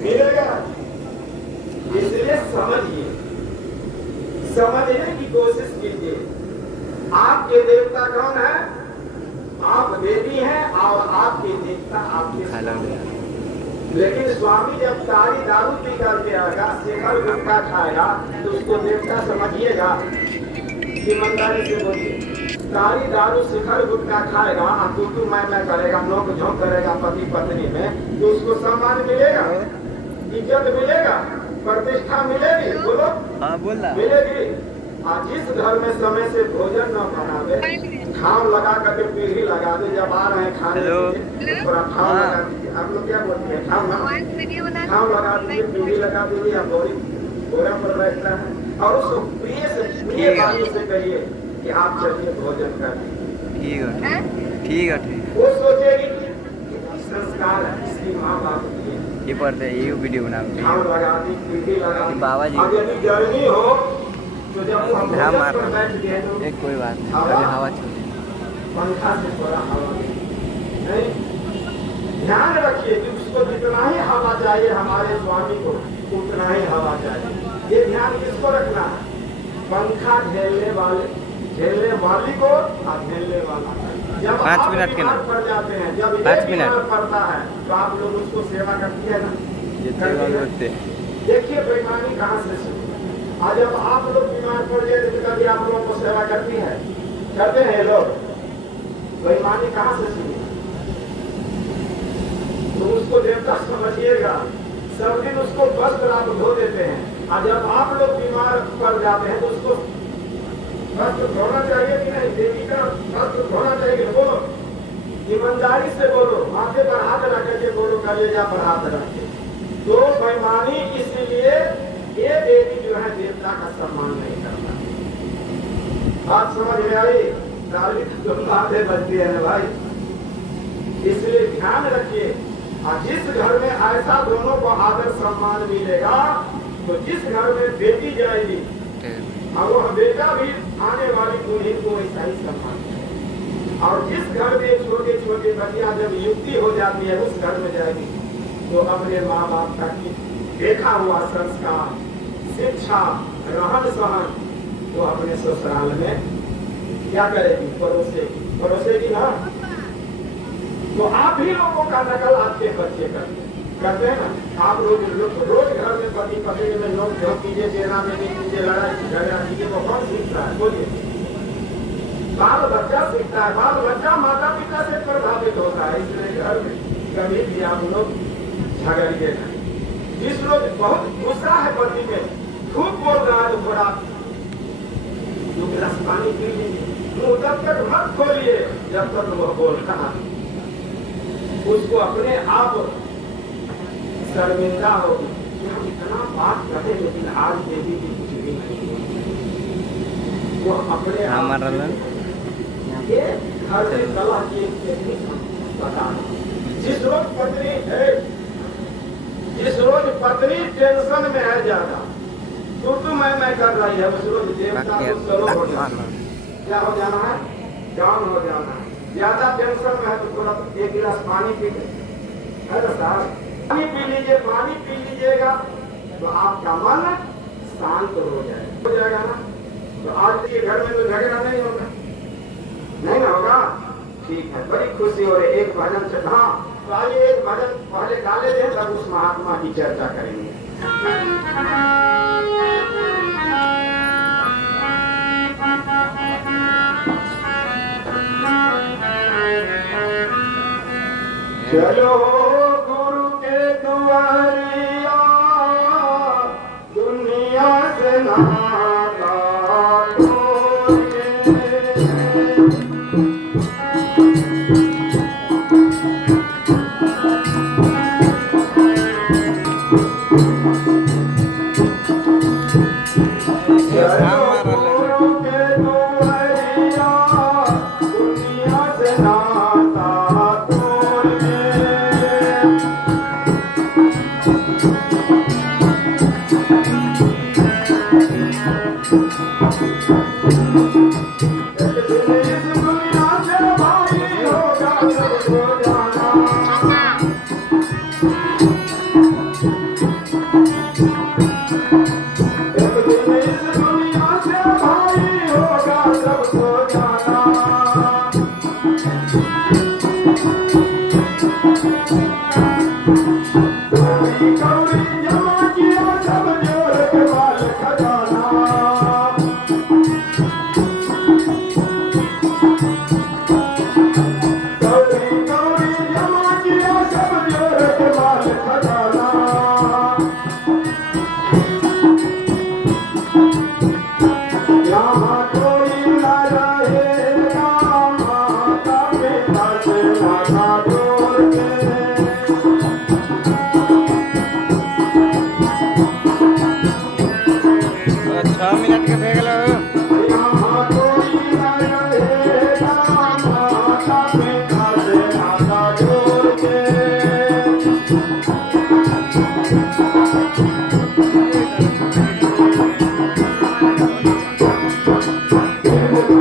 मिलेगा। इसलिए समझिए, समझने की कोशिश कीजिए। आपके देवता कौन है? आप देवी हैं और आपके देवता आपके स्वामी हैं। लेकिन स्वामी जब तारी दारू पी करके आएगा, शिखर गुटखा खाएगा, तो उसको देवता समझिएगा? ईमानदारी से बोलिए, तारी दारू शिखर गुटखा खाएगा, तू मैं करेगा, नोक झोंक करेगा पति पत्नी में, तो उसको सम्मान मिलेगा, इज्जत मिलेगा, प्रतिष्ठा मिलेगी? बोलो। हाँ बोल रहा मिलेगी। जिस घर में समय से भोजन न बनावे, खाम लगा करके पीढ़ी लगा दे, जब आ रहे हैं खाने के लिए थोड़ा खाम लगा दीजिए। आप लोग क्या बोलते हैं? खाम लगा दीजिए, पीढ़ी लगा दीजिए, या बोरा पर बैठता है, और उसको प्रिय से प्रिय वाणी से कहिए कि आप चलिए भोजन कर। ठीक है, ठीक है, ठीक। वो सोचेगी कि संस्कार है इसकी माँ बाप की, ये पढ़ते ये वीडियो बना खाम लगा दी, पीढ़ी लगा दी। बाबा जी अब यदि गर्मी हो तो जब हम हाँ भोजन मार पर बैठ गए तो एक कोई बात नहीं, अभी हवा चल रही पंखा से थोड़ा हवा नहीं। ध्यान रखिए कि उसको जितना ही हवा चाहिए हमारे स्वामी को, उतना ही हवा चाहिए। ये ध्यान किसको रखना है? पंखा झेलने वाली को और झेलने वाला। जब 5 आप मिनट के बीमार ना पड़ जाते हैं, जब ये 5 मिनट बीमार पड़ता है, तो आप लोग उसको सेवा करती है ना? जितने देखिए बेईमानी कहाँ से शुरू। आज जब आप लोग बीमार पड़ जाए तो कभी आप लोगों को सेवा करती है? करते हैं लोग? बेईमानी कहाँ से शुरू? तो उसको देवता समझिएगा। सब दिन उसको वस्त्र आप धो देते हैं, और जब आप लोग बीमार पड़ जाते हैं तो उसको वस्त्र धोना चाहिए कि नहीं? देवी का वस्त्र धोना चाहिए। बोलो, ईमानदारी से बोलो, माथे पर हाथ रख के बोलो, कलेजा पर हाथ रख के। तो बेईमानी इसलिए ये देवी जो है देवता का सम्मान नहीं करता। बात समझ में आई? दाली तो बातें बनती है ना भाई। इसलिए ध्यान रखिए, और जिस घर में ऐसा दोनों को आदर सम्मान मिलेगा, तो जिस घर में बेटी जाएगी और वह बेटा भी आने वाली दूल्हे को ऐसा ही सम्मान मिलेगा। और जिस घर में छोटे छोटे बच्चियां जब युक्ति हो जाती है, उस घर में जाएगी तो अपने माँ बाप का देखा हुआ संस्कार, शिक्षा, रहन सहन तो अपने ससुराल में क्या करेगी? परोसेगी ना। तो आप ही लोगों का नकल आपके बच्चे करते हैं ना। आप लोग रोज घर में पति पत्नी में नोक झोंक कीजिए, सेना में कीजिए, लड़ाई झगड़ा कीजिए, वो कौन सीखता है? बोलिए। बाल बच्चा सीखता है। बाल बच्चा माता पिता से प्रभावित होता है। इसलिए घर में कभी भी आप लोग झगड़िए नहीं। जिस रोज बहुत गुस्सा है पति में, खूब बोल रहा है, तो थोड़ा 2 गिलास पानी पी लीजिए। मुंह तब तक मत खोलिए जब तक वह बोल रहा है। उसको अपने आप शर्मिंदा होगी कि हम इतना बात करते, लेकिन आज देवी की कुछ भी नहीं। वो अपने आप ये घर में कला की बता। जिस रोज पत्नी टेंशन में है ज्यादा, तो मैं कर रही है, उस रोज देवता को स्लो हो जाना। क्या हो जाना है? डाउन हो जाना है। ज्यादा टेंशन में है तो थोड़ा 1 गिलास पानी पी ले, है ना साहब? पानी पी लीजिए। पानी पी लीजिएगा तो आपका मन शांत हो जाएगा ना। तो आज के घर में तो झगड़ा नहीं होगा, नहीं ना होगा? ठीक है, बड़ी खुशी हो रही। एक भजन से, हाँ तो आइए एक भजन पहले डाले दें, तब उस महात्मा की चर्चा करेंगे। चलो गुरु के दुआरिया, दुनिया से नाता गौरी गौरी जमा किया सब जोर के बाल खजाना गौरी गौरी जमा किया सब जोर के बाल खजाना यहाँ कोई न रहेगा माता पिता से नाता जोड़ के छः मिनट के भेज लो यहाँ कोई न रहेगा माता पिता से नाता जोड़ के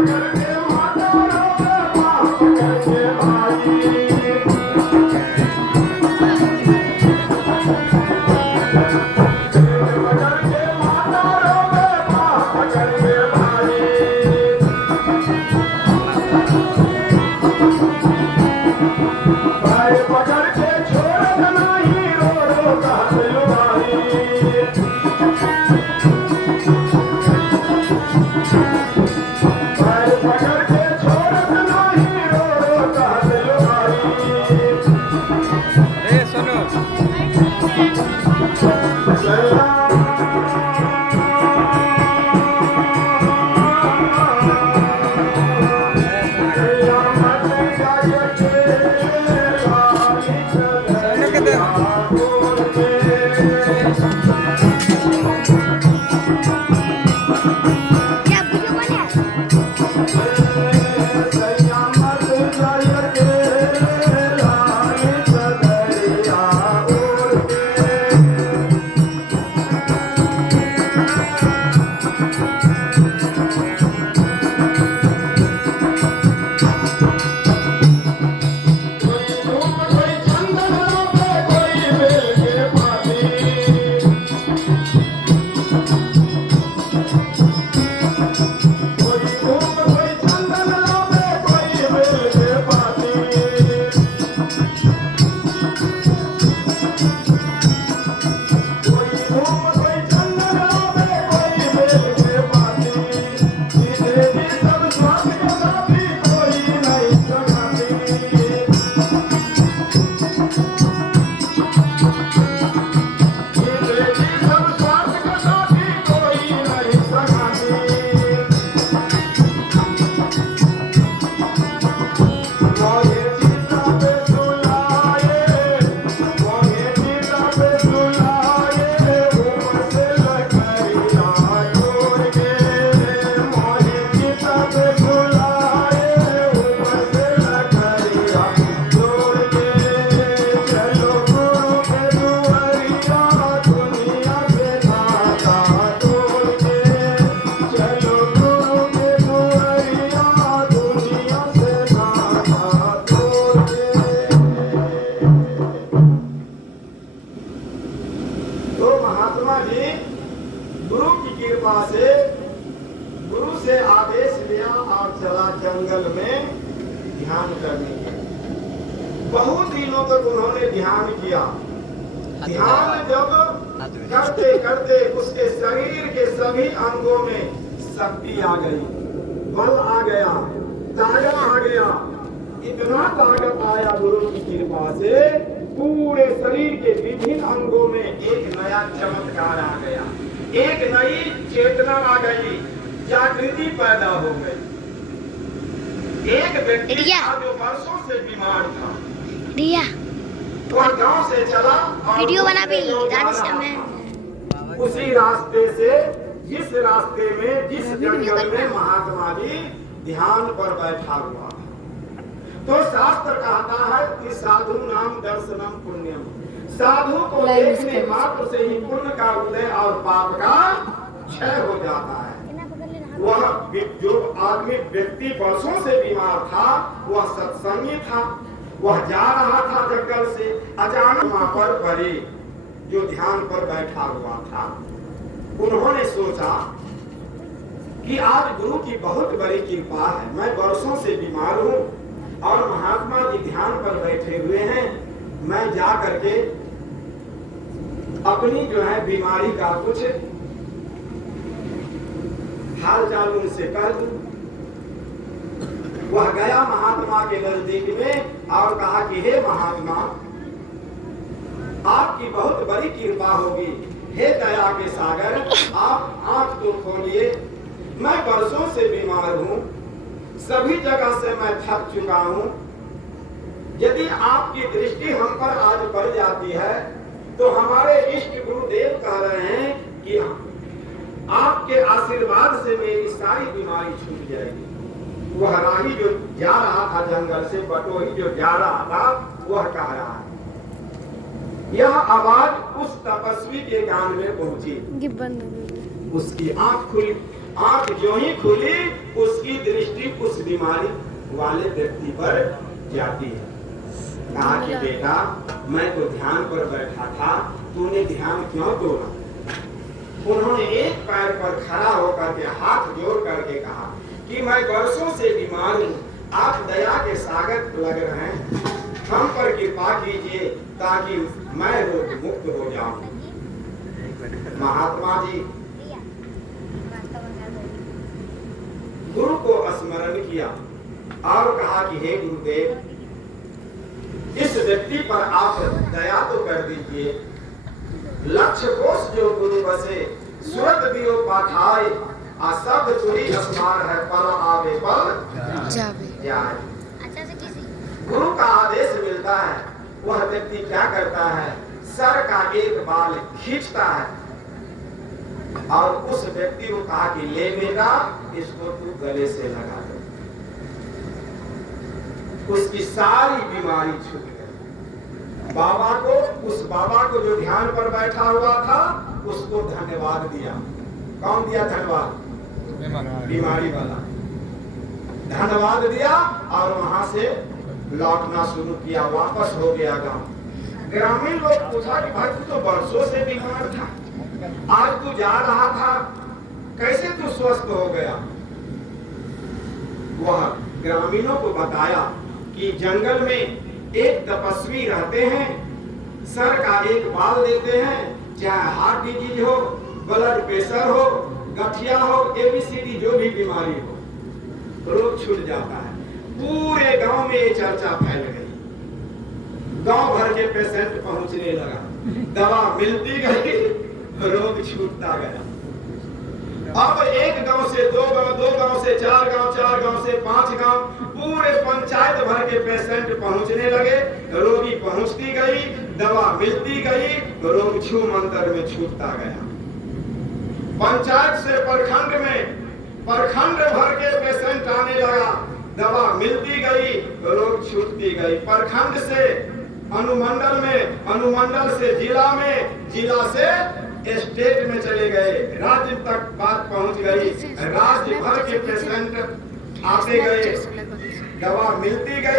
करके माता रोवे बाप करके भाई करके माता रोवे बाप करके भाई भाई पकड़ के छोड़ नहीं रो रो कहत भाई भाई पकड़ के छोड़ नहीं रो रो कहत भाई ए सुनो क्या वीडियो बने जंगल में ध्यान करने के बहुत दिनों तक उन्होंने ध्यान किया। ध्यान जब करते करते उसके शरीर के सभी अंगों में शक्ति आ गई, बल आ गया, ताकत आ गया। इतना ताकत आया गुरु की कृपा से, पूरे शरीर के विभिन्न अंगों में एक नया चमत्कार आ गया, एक नई चेतना आ गई, जागृति पैदा हो गई। एक व्यक्ति था जो वर्षों से बीमार था, रिया वह गांव से चला और वीडियो बना भी राधे में उसी रास्ते से, जिस रास्ते में, जिस जंगल में महात्मा जी ध्यान पर बैठा हुआ था। तो शास्त्र कहता है कि साधु नाम दर्शनम पुण्यम, साधु को देखने मात्र से ही पुण्य का उदय और पाप का क्षय हो जाता है। वह जो आदमी व्यक्ति वर्षों से बीमार था, वह सत्संगी था। वह जा रहा था जंगल से, अचानक वहां पर परे जो ध्यान पर बैठा हुआ था, उन्होंने सोचा कि आज गुरु की बहुत बड़ी कृपा है, मैं वर्षों से बीमार हूँ और महात्मा जी ध्यान पर बैठे हुए हैं, मैं जा करके अपनी जो है बीमारी का कुछ हाल चाल उनसे कह दूं। वह गया महात्मा के नजदीक में और कहा कि हे महात्मा, आपकी बहुत बड़ी कृपा होगी, हे दया के सागर, आप आंख तो खोलिए। मैं वर्षों से बीमार हूँ, सभी जगह से मैं थक चुका हूँ। यदि आपकी दृष्टि हम पर आज पड़ जाती है तो हमारे इष्ट गुरुदेव कह रहे हैं कि आपके आशीर्वाद से मेरी सारी बीमारी छूट जाएगी। वह राही जो जा रहा था जंगल से, बटोही जो जा रहा था, वह कह रहा है। यह आवाज उस तपस्वी के कान में पहुंची। उसकी आंख खुली, आंख जो ही खुली उसकी दृष्टि उस बीमारी वाले व्यक्ति पर जाती है। कहा कि बेटा, मैं तो ध्यान पर बैठा था, तूने ध्यान क्यों तोड़ा? उन्होंने एक पैर पर खड़ा होकर के हाथ जोड़ करके कहा कि मैं वर्षों से बीमार हूँ, आप दया के सागर लग रहे हैं, हम पर कृपा कीजिए ताकि मैं रोग मुक्त हो जाऊं। महात्मा जी गुरु को स्मरण किया और कहा कि हे गुरुदेव, इस व्यक्ति पर आप दया तो कर दीजिए। लक्ष्य कोष जो गुरु बसे, सुरत दियो पाठाए, आ शब्द तुरी अस्मार है, पल आवे पल जाए। गुरु का आदेश मिलता है, वह व्यक्ति क्या करता है, सर का एक बाल खींचता है और उस व्यक्ति को कहा कि ले बेटा, इसको तू गले से लगा दे। उसकी सारी बीमारी छूट गई। बाबा को, उस बाबा को जो ध्यान पर बैठा हुआ था, उसको धन्यवाद दिया। कौन दिया धन्यवाद? बीमारी वाला धन्यवाद दिया और वहां से लौटना शुरू किया, वापस हो गया गांव। ग्रामीण लोग पूछा कि भाई तू तो वर्षों से बीमार था, आज तू जा रहा था, कैसे तू स्वस्थ हो गया? वह ग्रामीणों को बताया कि जंगल में एक तपस्वी रहते हैं, सर का एक बाल देते हैं, चाहे हार्ट डिजीज हो, ब्लड प्रेशर हो, गठिया हो, एबीसीडी जो भी बीमारी हो, रोग छूट जाता है। पूरे गांव में ये चर्चा फैल गई, गांव भर के पेशेंट पहुंचने लगा, दवा मिलती गई, रोग छूटता गया। अब एक गांव से दो गांव, दो गांव से चार गांव, चार गांव से 5 गांव, पूरे पंचायत भर के पेशेंट पहुंचने लगे, रोगी पहुंचती गई, दवा मिलती गई, रोग छू मंतर में छूटता गया। पंचायत से प्रखंड में, प्रखंड भर के पेशेंट आने लगा, दवा मिलती गई, रोग छूटती गई। प्रखंड से अनुमंडल में, अनुमंडल से जिला में, जिला से स्टेट में चले गए, राज्य तक बात पहुंच गई, राज्य भर के पेशेंट आते गए, दवा मिलती गई।